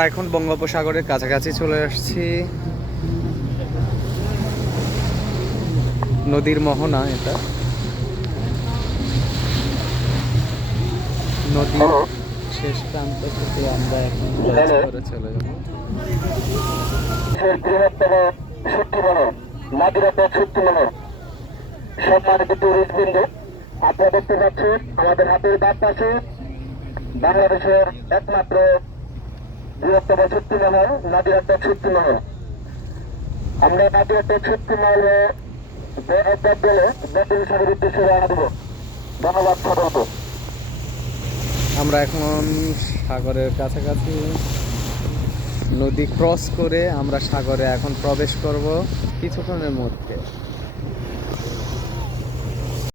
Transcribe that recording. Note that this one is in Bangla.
আমরা এখন বঙ্গোপসাগরের কাছাকাছি চলে আসছি। নদীর মোহনা এটা, নদীর শেষ প্রান্ত থেকে আমরা এখন লঞ্চ করে চলে যাব। সম্মানিত টুরিস্ট বিন্দু, আপনারা দেখতে পাচ্ছেন আমাদের হাতের বাম পাশে বাংলাদেশের একমাত্র বৃহত্তম শক্তি মহল নাদিরাট্টা শক্তি মহল। আমরা নাদিরাট্টা শক্তি মহলে একবার গেলে ব্যাটারি সাগরের উদ্দেশ্যে রওনা দেব। ধন্যবাদ সকলকে। আমরা এখন সাগরের কাছাকাছি, নদী ক্রস করে আমরা সাগরে এখন প্রবেশ করব কিছুক্ষণের মধ্যে।